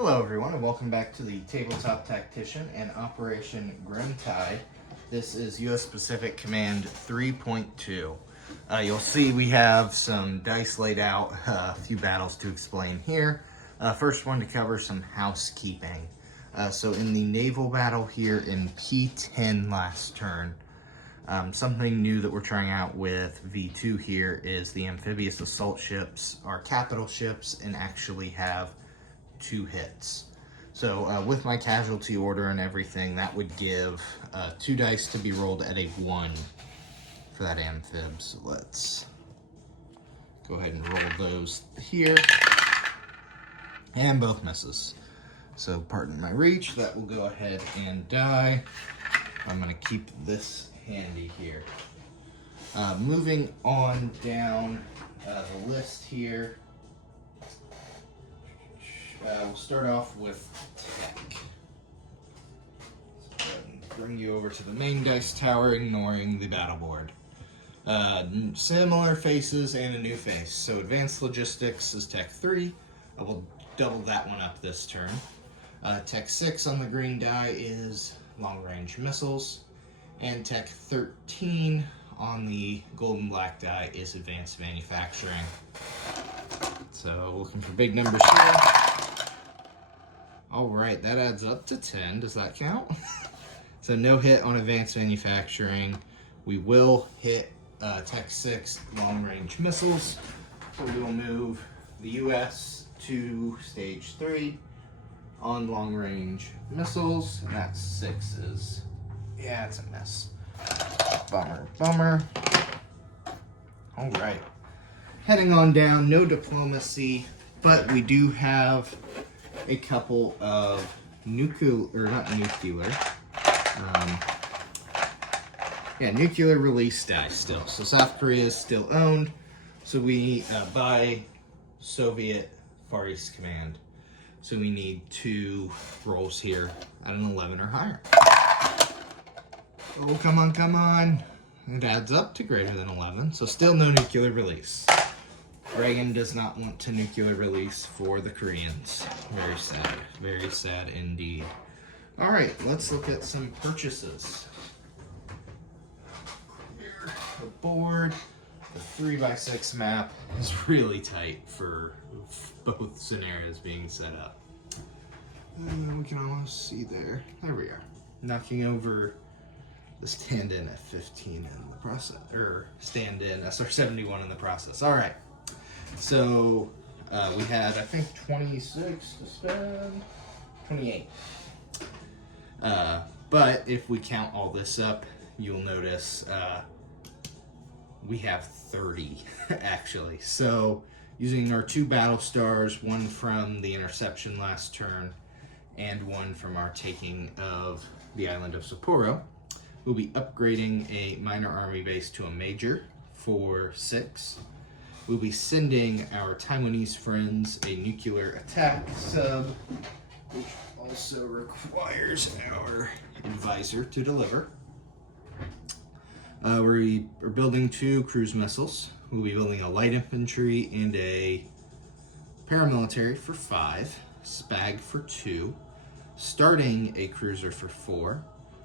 Hello everyone and welcome back to the Tabletop Tactician and Operation Grimtide. This is U.S. Pacific Command 3.2. You'll see we have some dice laid out, a few battles to explain here. First one to cover some housekeeping. So in the naval battle here in P10 last turn, something new that we're trying out with V2 here is the amphibious assault ships are capital ships and actually have 2 hits. So with my casualty order and everything, that would give 2 dice to be rolled at a 1 for that amphib. So let's go ahead and roll those here. And both misses. So pardon my reach, that will go ahead and die. I'm going to keep this handy here. Moving on down the list here. We'll start off with tech. So go ahead and bring you over to the main dice tower, ignoring the battle board. Similar faces and a new face. So advanced logistics is tech 3. I will double that one up this turn. Tech 6 on the green die is long range missiles. And tech 13 on the golden black die is advanced manufacturing. So looking for big numbers here. All right, that adds up to 10. Does that count? So no hit on advanced manufacturing. We will hit Tech 6 long-range missiles. So we will move the U.S. to stage 3 on long-range missiles. And that's 6s. Yeah, it's a miss. Bummer, bummer. All right. Heading on down, no diplomacy, but we do have a couple of nuclear release dice still. So South Korea is still owned. So we buy Soviet Far East Command. So we need 2 rolls here at an 11 or higher. Oh, come on, come on. It adds up to greater than 11. So still no nuclear release. Reagan does not want to nuclear release for the Koreans. Very sad indeed. All right, let's look at some purchases. Clear the board. The 3x6 map is really tight for both scenarios being set up. And we can almost see there. There we are. Knocking over the stand-in at 15 in the process, or stand-in SR-71 in the process. All right. So we had, I think, 26 to spend, 28. But if we count all this up, you'll notice we have 30, actually. So using our 2 battle stars, one from the interception last turn, and one from our taking of the island of Sapporo, we'll be upgrading a minor army base to a major for 6. We'll be sending our Taiwanese friends a nuclear attack sub, which also requires our advisor to deliver. We're building 2 cruise missiles. We'll be building a light infantry and a paramilitary for 5, SPAG for 2, starting a cruiser for 4,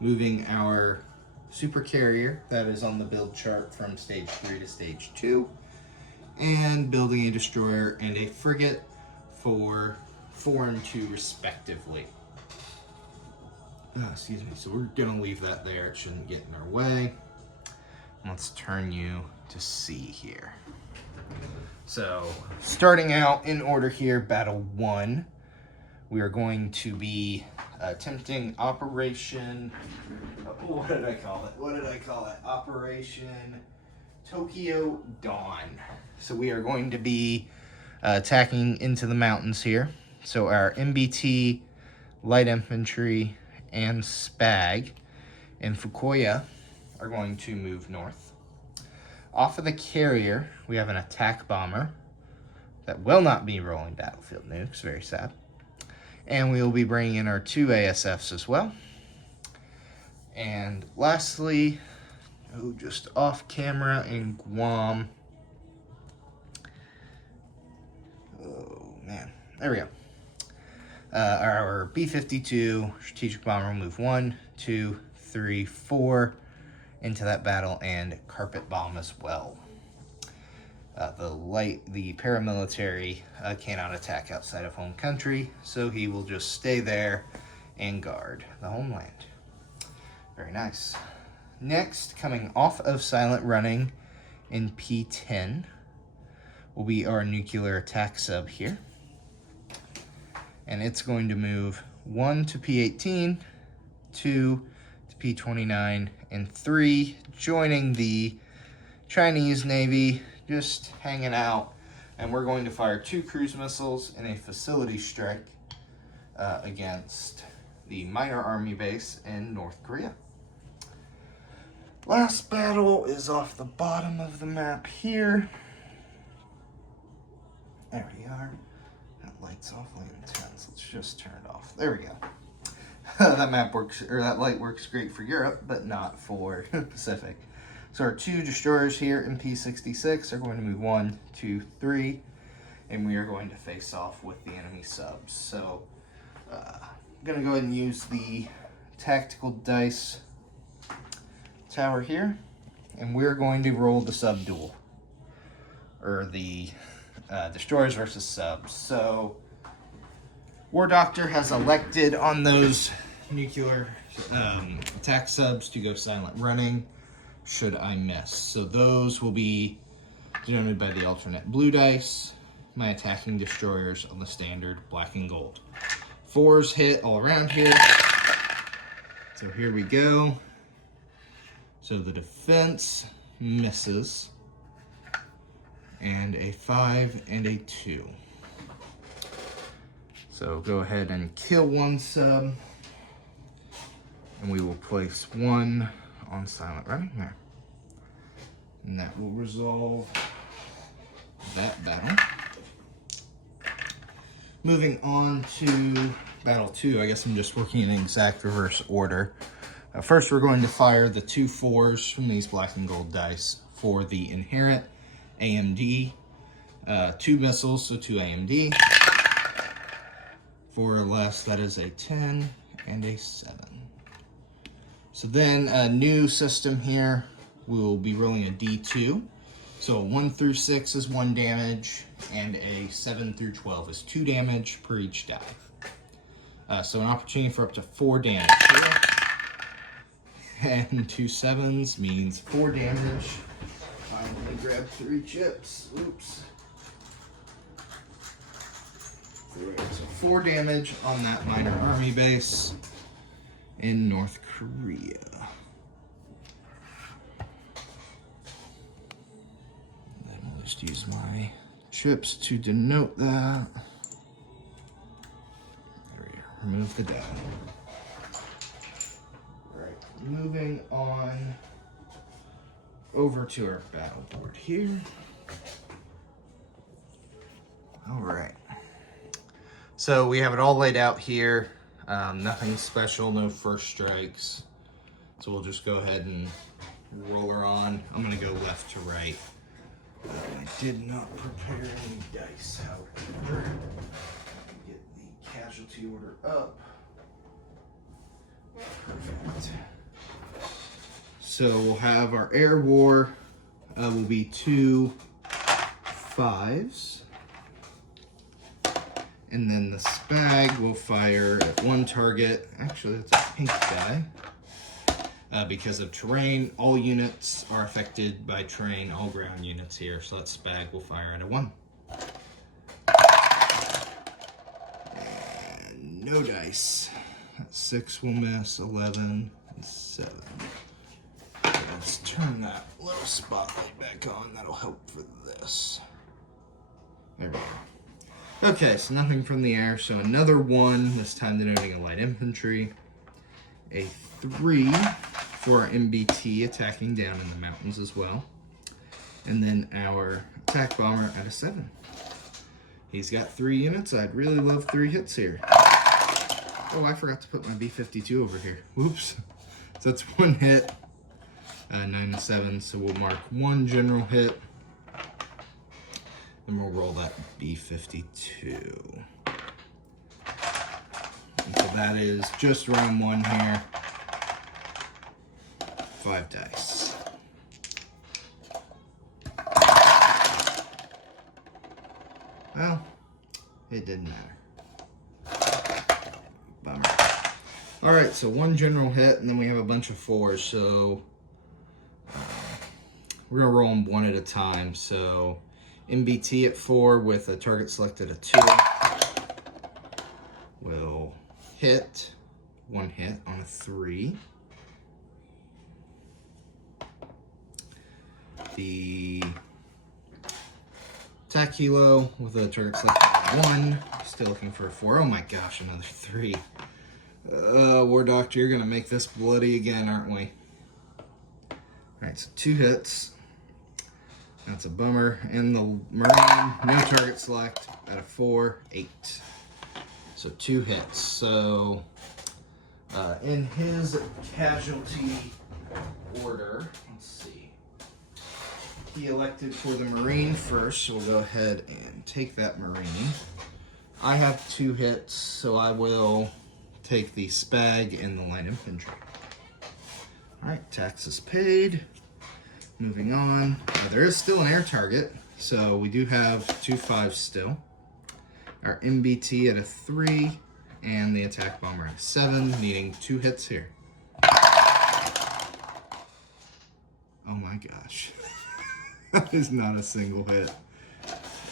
moving our super carrier that is on the build chart from stage 3 to stage 2, and building a destroyer and a frigate for 4 and 2 respectively. Excuse me, so we're gonna leave that there, it shouldn't get in our way. Let's turn you to C here. So, starting out in order here, Battle 1, we are going to be attempting Operation, what did I call it? Operation Tokyo Dawn. So we are going to be attacking into the mountains here. So our MBT, light infantry, and SPAG in Fukuoka are going to move north. Off of the carrier, we have an attack bomber that will not be rolling battlefield nukes, very sad. And we will be bringing in our 2 ASFs as well. And lastly, just off camera in Guam. Oh man, there we go. Our B-52 strategic bomber will move 1, 2, 3, 4 into that battle and carpet bomb as well. The paramilitary cannot attack outside of home country, so he will just stay there and guard the homeland. Very nice. Next, coming off of silent running in P10 will be our nuclear attack sub here. And it's going to move 1 to P18, 2 to P29, and 3, joining the Chinese Navy, just hanging out. And we're going to fire 2 cruise missiles in a facility strike against the minor army base in North Korea. Last battle is off the bottom of the map here. There we are. That light's awfully intense. Let's just turn it off. There we go. That map works, or that light works great for Europe, but not for Pacific. So our 2 destroyers here in P66 are going to move 1, 2, 3, and we are going to face off with the enemy subs. So I'm going to go ahead and use the tactical dice tower here, and we're going to roll the sub duel, or the destroyers versus subs. So War Doctor has elected on those nuclear attack subs to go silent running should I miss. So those will be denoted by the alternate blue dice. My attacking destroyers on the standard black and gold. 4s hit all around here. So here we go. So the defense misses, and a 5 and a 2. So go ahead and kill 1 sub, and we will place 1 on silent running there. And that will resolve that battle. Moving on to battle 2, I guess I'm just working in exact reverse order. First, we're going to fire the 2 4s from these black and gold dice for the inherent AMD. 2 missiles, so 2 AMD. 4 or less, that is a 10 and a 7. So then a new system here, we'll be rolling a D2. So a 1 through 6 is 1 damage, and a 7 through 12 is 2 damage per each die. So an opportunity for up to 4 damage here. And 2 7s means 4 damage. Finally grab 3 chips. Oops. Right, so 4 damage on that minor army base in North Korea. Then we'll just use my chips to denote that. There we go. Remove the die. Moving on over to our battle board here. All right. So we have it all laid out here. Nothing special, no first strikes. So we'll just go ahead and roll her on. I'm going to go left to right. I did not prepare any dice, however. Get the casualty order up. Perfect. So we'll have our air war will be 2 5s. And then the spag will fire at 1 target. Actually, that's a pink die. Because of terrain, all units are affected by terrain, all ground units here. So that spag will fire at a 1. And no dice. 6 will miss, 11, and 7. Let's turn that little spotlight back on. That'll help for this. There we go. Okay, so nothing from the air. So another 1, this time denoting a light infantry. A 3 for our MBT attacking down in the mountains as well. And then our attack bomber at a 7. He's got 3 units. I'd really love 3 hits here. Oh, I forgot to put my B-52 over here. Whoops. So that's 1 hit. 9 and 7, so we'll mark 1 general hit. Then we'll roll that B-52. that is just round 1 here. 5 dice. Well, it didn't matter. Bummer. Alright, so 1 general hit, and then we have a bunch of 4s, so we're going to roll them 1 at a time. So MBT at 4 with a target selected at 2 will hit. 1 hit on a 3. The attack helo with a target selected at 1. Still looking for a 4. Oh my gosh, another 3. War Doctor, you're going to make this bloody again, aren't we? Alright, so 2 hits. That's a bummer. And the Marine, no target select at a 4, 8. So 2 hits. So in his casualty order, let's see. He elected for the Marine first, so we'll go ahead and take that Marine. I have 2 hits, so I will take the Spag and the Light Infantry. Alright, taxes paid. Moving on. There is still an air target, so we do have 2 5s still. Our MBT at a 3, and the attack bomber at a 7, needing 2 hits here. Oh my gosh. That is not a single hit.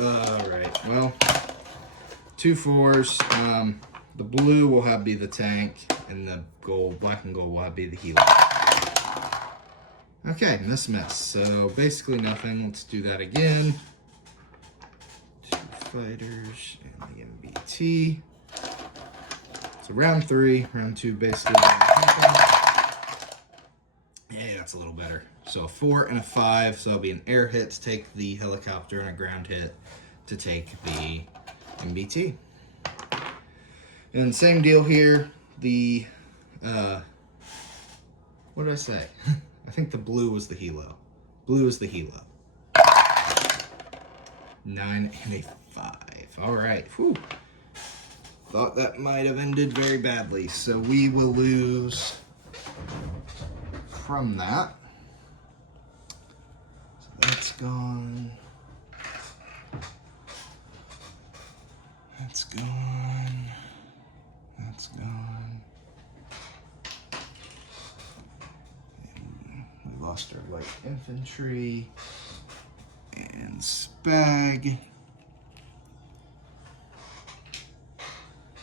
Alright, well, 2 4s. The blue will be the tank, and the gold, black and gold will be the healer. Okay, miss. So basically nothing. Let's do that again. 2 fighters and the MBT. So round 3, round 2 basically. Hey, that's a little better. So a 4 and a 5, so that'll be an air hit to take the helicopter and a ground hit to take the MBT. And same deal here. The what did I say? I think the blue was the helo. Blue is the helo. 9 and a 5. All right. Whew. Thought that might have ended very badly. So we will lose from that. So that's gone. That's gone. That's gone. We lost our light infantry and Spag.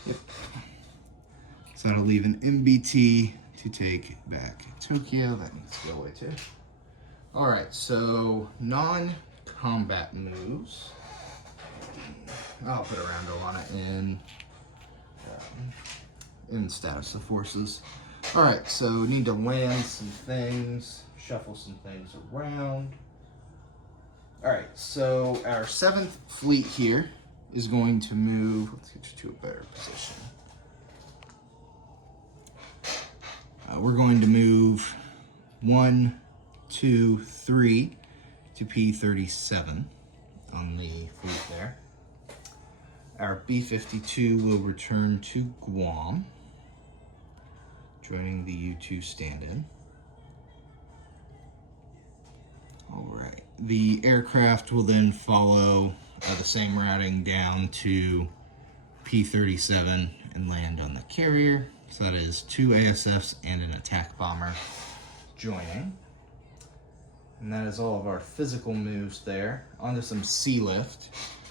Yep. So that'll leave an MBT to take back Tokyo. That needs to go away too. All right, so non-combat moves. I'll put a roundo on it in status of forces. All right, so we need to land some things, shuffle some things around. All right, so our 7th fleet here is going to move. Let's get you to a better position. We're going to move 1, 2, 3 to P37 on the fleet there. Our B-52 will return to Guam, joining the U-2 stand-in. All right, the aircraft will then follow the same routing down to P-37 and land on the carrier. So that is 2 ASFs and an attack bomber joining. And that is all of our physical moves there. Onto some sea lift.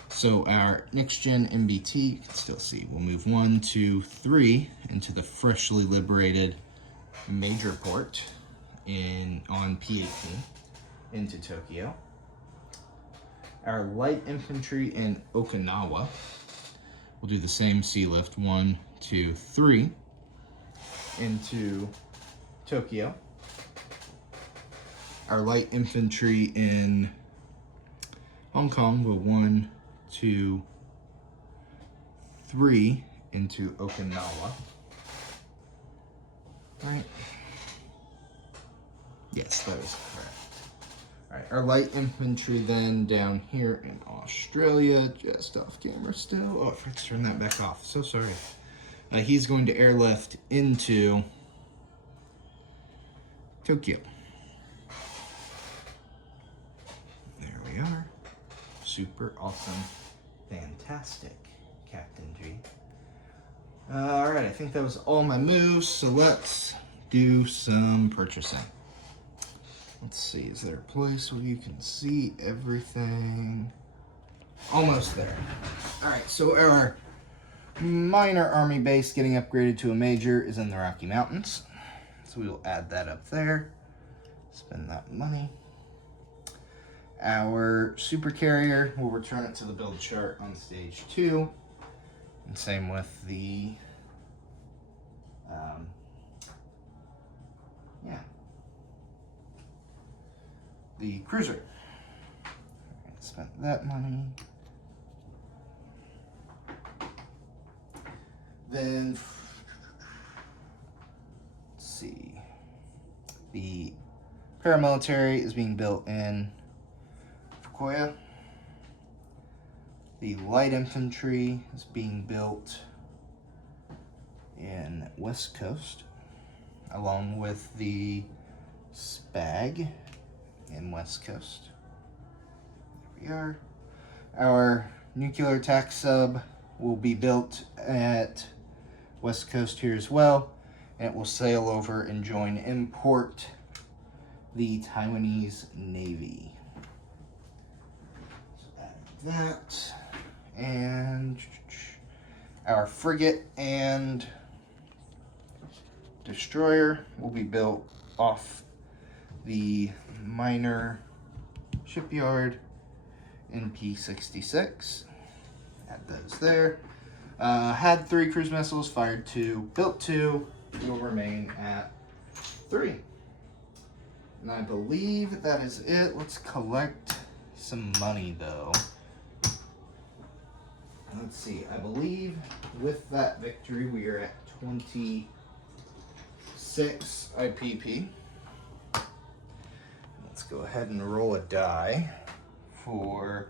So our next-gen MBT, you can still see, we'll move 1, 2, 3 into the freshly liberated major port on P-18 into Tokyo. Our light infantry in Okinawa will do the same sea lift, 1, 2, 3 into Tokyo. Our light infantry in Hong Kong will 1, 2, 3 into Okinawa. Right? Yes, that is correct. All right, our light infantry then down here in Australia, just off camera still. Oh, I forgot to turn that back off. So sorry. he's going to airlift into Tokyo. There we are. Super awesome. Fantastic, Captain G. Alright, I think that was all my moves, so let's do some purchasing. Let's see, is there a place where you can see everything? Almost there. Alright, so our minor army base getting upgraded to a major is in the Rocky Mountains. So we will add that up there. Spend that money. Our super carrier, we'll return it to the build chart on stage 2. And same with the, the cruiser. Spent that money. Then, let's see, the paramilitary is being built in Fukuoka. The light infantry is being built in West Coast, along with the SPAG in West Coast. There we are. Our nuclear attack sub will be built at West Coast here as well, and it will sail over and join import the Taiwanese Navy. So add that, and our frigate and destroyer will be built off the minor shipyard in P66. Add those there. Had 3 cruise missiles, fired 2, built 2, will remain at 3. And I believe that is it. Let's collect some money though. Let's see, I believe with that victory we are at 26 IPP. Let's go ahead and roll a die for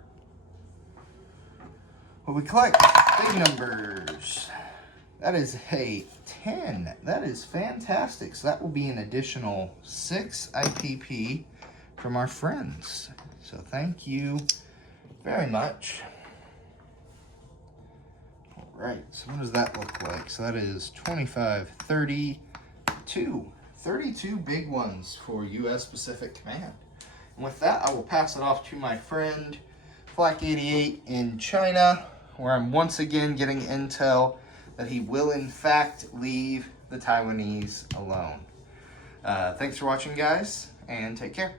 what we collect. Big numbers. That is a 10. That is fantastic. So that will be an additional 6 IPP from our friends. So thank you very much. All right, so what does that look like? So that is 25, 32. 32 big ones for U.S. Pacific Command. And with that, I will pass it off to my friend Flak 88 in China, where I'm once again getting intel that he will in fact leave the Taiwanese alone. Thanks for watching, guys, and take care.